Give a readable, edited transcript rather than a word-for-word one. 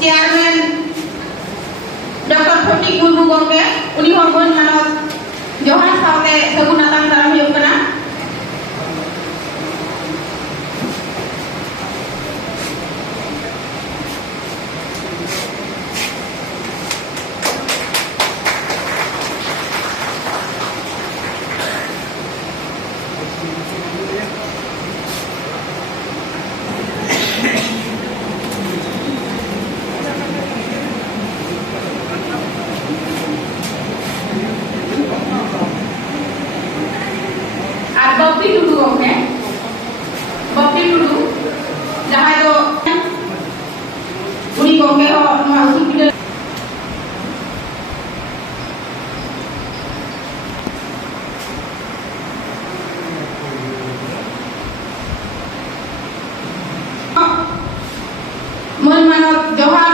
chairman doctor Phatik Murmu গমকে উনি হন ᱵᱚᱱ ᱢᱟᱱᱚᱛ ᱡᱚᱦᱟᱨ ᱥᱟᱶᱛᱮ ᱥᱟᱹᱜᱩᱱ ᱟᱛᱟᱝ ᱫᱟᱨᱟᱢ ᱦᱩᱭᱩᱜ ᱠᱟᱱᱟ আর বপি টুডু গমকে বপি টুডু যাহাই দো উনি গমকে ᱦᱚᱸ ᱱᱚᱣᱟ ᱩᱥᱩᱞ ᱯᱤᱴᱷᱟᱹ ᱢᱟᱹᱱ ᱢᱟᱱᱚᱛ ᱡᱚᱦᱟᱨ